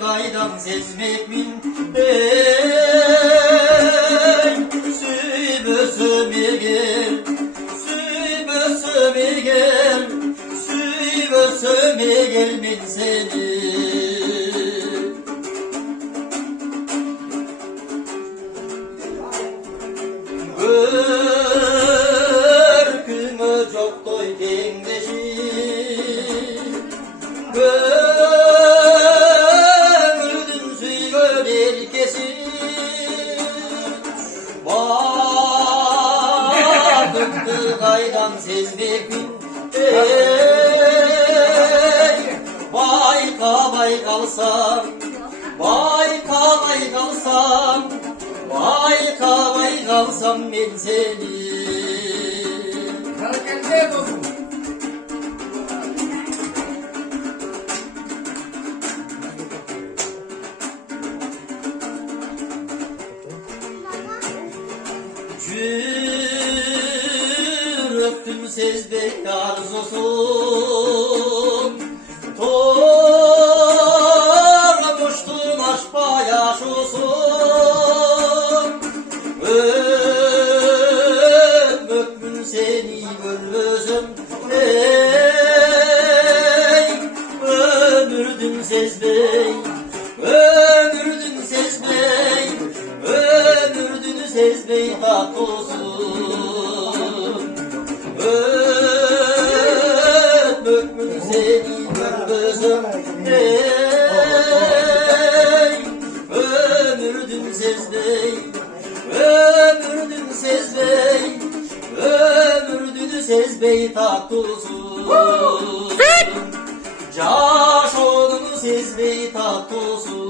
Qaydan sezmek min ey Sübösöme gel Sübösöme gel Sübösöme gel min seni Görkümü çok toy kendeşi Gömüldüm süygöl erkesi Vakıftı kaydan sezmek min ey Vay kalsam Vay kalsam Vay kalsam ben seni Öptüm sezbek arzusun Tormuştum aşk payaşusun Öpmün seni gönlüzüm ey Ömürdün sezbek Ömürdün sezbek Ömürdün sezbek tatlısın Öpmün seni gönlüzüm ey Ömürdün sezbek Ömürdün sezbek Ömürdün sezbek tatlısın Caşonun sezbek tatlısın